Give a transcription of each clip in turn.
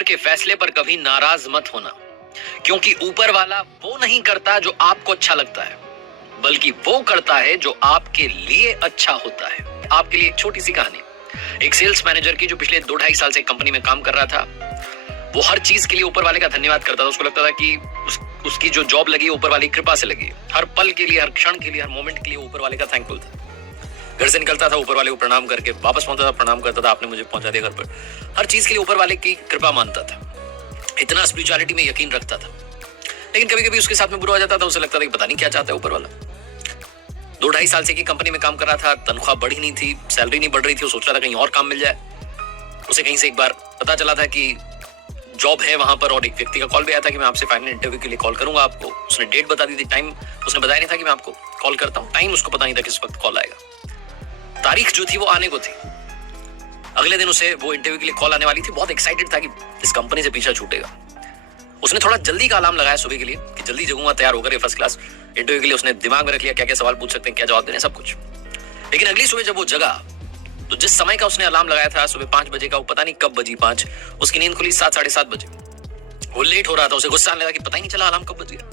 ऊपर के फैसले पर कभी नाराज मत होना, क्योंकि ऊपर वाला वो नहीं करता जो आपको अच्छा लगता है, बल्कि वो करता है जो आपके लिए अच्छा होता है। आपके लिए एक छोटी सी कहानी, एक सेल्स मैनेजर की जो पिछले 2-2.5 साल से एक कंपनी में काम कर रहा था। वो हर चीज के लिए ऊपर वाले का धन्यवाद करता था। उसको लगता था कि उसकी जो जॉब लगी है ऊपर वाली कृपा से लगी है। हर पल के लिए, हर क्षण के लिए, हर मोमेंट के लिए ऊपर वाले का थैंकफुल था। घर से निकलता था ऊपर वाले को प्रणाम करके वापस पहुंचता था, प्रणाम करता था, आपने मुझे पहुंचा दिया घर पर। हर चीज के लिए ऊपर वाले की कृपा मानता था, इतना स्पिरिचुअलिटी में यकीन रखता था। लेकिन कभी कभी उसके साथ में बुरा हो जाता था। उसे लगता था कि पता नहीं क्या चाहता है ऊपर वाला। 2-2.5 साल से की कंपनी में काम कर रहा था, तनख्वाह बढ़ी नहीं थी, सैलरी नहीं बढ़ रही थी। वो सोच रहा था कहीं और काम मिल जाए। उसे कहीं से एक बार पता चला था कि जॉब है वहां पर, और एक व्यक्ति का कॉल भी आया था कि मैं आपसे फाइनल इंटरव्यू के लिए कॉल करूंगा आपको। उसने डेट बता दी थी, टाइम उसने बताया नहीं था कि मैं आपको कॉल करता हूं। टाइम उसको पता नहीं था किस वक्त कॉल आएगा। तारीख जो थी वो आने को थी। अगले दिन उसे वो इंटरव्यू के लिए कॉल आने वाली थी। बहुत एक्साइटेड था कि इस कंपनी से पीछा छूटेगा। उसने थोड़ा जल्दी का अलार्म लगाया सुबह के लिए कि जल्दी जगूंगा, तैयार होकर फर्स्ट क्लास इंटरव्यू के लिए। उसने दिमाग में रख लिया क्या क्या सवाल पूछ सकते हैं, क्या जवाब देने, सब कुछ। लेकिन अगली सुबह जब वो जगा तो जिस समय का उसने अलार्म लगाया था सुबह 5 बजे का, वो पता नहीं कब बजी 5, उसकी नींद खुली 7, 7:30 बजे। वो लेट हो रहा था। उसे गुस्सा आने लगा कि पता ही नहीं चला अलार्म कब बज गया।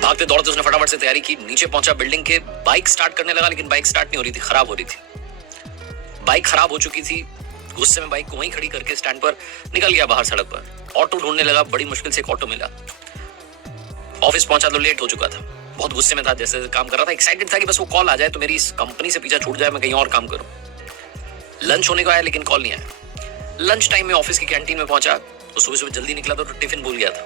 भागते दौड़ते उसने फटाफट से तैयारी की, नीचे पहुंचा बिल्डिंग के, बाइक स्टार्ट करने लगा। लेकिन बाइक स्टार्ट नहीं हो रही थी, खराब हो रही थी। बाइक खराब हो चुकी थी। गुस्से में बाइक को वहीं खड़ी करके स्टैंड पर निकल गया बाहर सड़क पर। ऑटो ढूंढने लगा, बड़ी मुश्किल से एक ऑटो मिला। ऑफिस पहुंचा तो लेट हो चुका था। बहुत गुस्से में था, जैसे काम कर रहा था। एक्साइटेड था कि बस वो कॉल आ जाए तो मेरी इस कंपनी से पीछा छूट जाए, मैं कहीं और काम करूं। लंच होने को आया लेकिन कॉल नहीं आया। लंच टाइम में ऑफिस की कैंटीन में पहुंचा तो सुबह सुबह जल्दी निकला तो टिफिन भूल गया था।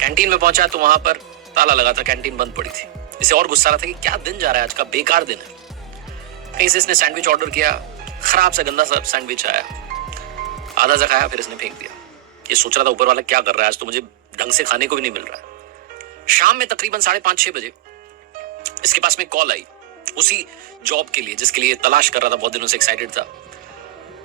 कैंटीन में पहुंचा तो वहां पर ताला लगा था, कैंटीन बंद पड़ी थी। इसे और गुस्सा आ रहा था कि क्या दिन जा रहा है आज का, बेकार दिन है। कहीं से इसने सैंडविच ऑर्डर किया, खराब सा गंदा सा सैंडविच आया। आधा सा खाया, फिर इसने फेंक दिया। ये सोच रहा था ऊपर वाला क्या कर रहा है, आज तो मुझे ढंग से खाने को भी नहीं मिल रहा है। शाम में तकरीबन 5:30-6 बजे इसके पास में कॉल आई, उसी जॉब के लिए जिसके लिए तलाश कर रहा था, बहुत दिनों से एक्साइटेड था।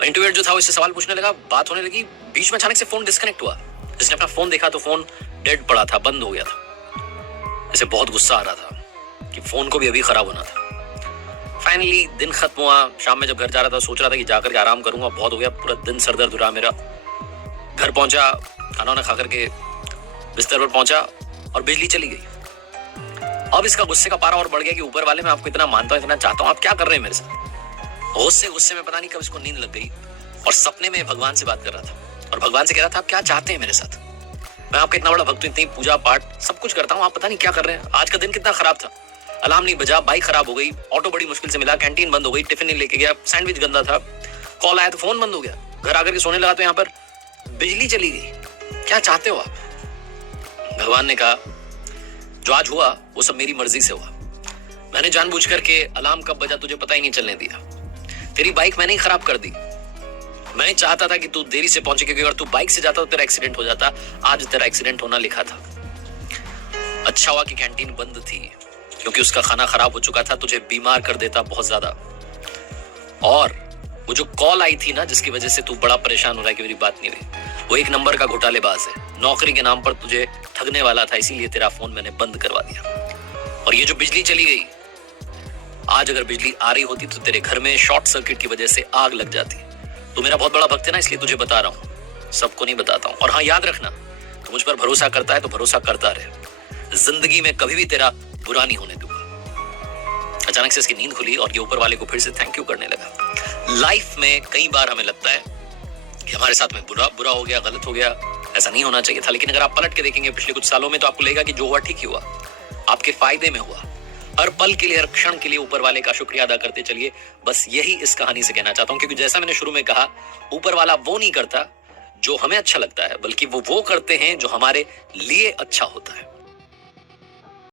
इंटरव्यूअर जो था वो इससे सवाल पूछने लगा, बात होने लगी। बीच में अचानक से फोन डिस्कनेक्ट हुआ। इसने अपना फोन देखा तो फोन डेड पड़ा था, बंद हो गया था। इसे बहुत गुस्सा आ रहा था कि फोन को भी अभी खराब होना था। फाइनली दिन खत्म हुआ। शाम में जब घर जा रहा था सोच रहा था कि जाकर के आराम करूंगा, बहुत हो गया, पूरा दिन सर दर्द हो रहा मेरा। घर पहुंचा, खाना वाना खा करके बिस्तर पर पहुंचा और बिजली चली गई। अब इसका गुस्से का पारा और बढ़ गया कि ऊपर वाले, मैं आपको इतना मानता हूं, इतना चाहता हूं, आप क्या कर रहे हैं मेरे साथ। होश से गुस्से में पता नहीं कब इसको नींद लग गई और सपने में भगवान से बात कर रहा था और भगवान से कह रहा था आप क्या चाहते हैं मेरे साथ। मैं आपका इतना बड़ा भक्त हूं, इतनी पूजा पाठ सब कुछ करता हूं, आप पता नहीं क्या कर रहे हैं। आज का दिन कितना खराब था, अलार्म नहीं बजा, बाइक खराब हो गई, ऑटो बड़ी मुश्किल से मिला, कैंटीन बंद हो गई, टिफिन नहीं लेके गया, सैंडविच गंदा था, कॉल आया तो फोन बंद हो गया, घर आकर के सोने लगा तो यहाँ पर बिजली चली गई। क्या चाहते हो आप। भगवान ने कहा जो आज हुआ वो सब मेरी मर्जी से हुआ। मैंने जानबूझ करके अलार्म कब बजा तुझे पता ही नहीं चलने दिया। तेरी बाइक मैंने ही खराब कर दी। मैं चाहता था कि तू देरी से पहुंचे, क्योंकि अगर तू बाइक से जाता तो तेरा एक्सीडेंट हो जाता। आज तेरा एक्सीडेंट होना लिखा था। अच्छा हुआ कि कैंटीन बंद थी, क्योंकि उसका खाना खराब हो चुका था, तुझे बीमार कर देता बहुत ज्यादा। और वो जो कॉल आई थी ना जिसकी वजह से तू बड़ा परेशान हो रहा है कि मेरी बात नहीं हुई, वो 1 नंबर का घोटालेबाज है, नौकरी के नाम पर तुझे ठगने वाला था, इसीलिए तेरा फोन मैंने बंद करवा दिया। और ये जो बिजली चली गई, आज अगर बिजली आ रही होती तो तेरे घर में शॉर्ट सर्किट की वजह से आग लग जाती। तू मेरा बहुत बड़ा भक्त है ना, इसलिए तुझे बता रहा हूं, सबको नहीं बताता हूं। और हाँ, याद रखना, तू मुझ पर भरोसा करता है तो भरोसा करता रहे, जिंदगी में कभी भी तेरा बुरा नहीं होने दूंगा। अचानक से इसकी नींद खुली और ये ऊपर वाले को फिर से थैंक यू करने लगा। लाइफ में कई बार हमें लगता है कि हमारे साथ में बुरा हो गया, गलत हो गया, ऐसा नहीं होना चाहिए था। लेकिन अगर आप पलट के देखेंगे पिछले कुछ सालों में तो आपको लगेगा कि जो हुआ ठीक ही हुआ, आपके फायदे में हुआ। हर पल के लिए, हर क्षण के लिए ऊपर वाले का शुक्रिया अदा करते चलिए। बस यही इस कहानी से कहना चाहता हूं, क्योंकि जैसा मैंने शुरू में कहा, ऊपर वाला वो नहीं करता जो हमें अच्छा लगता है, बल्कि वो करते हैं जो हमारे लिए अच्छा होता है।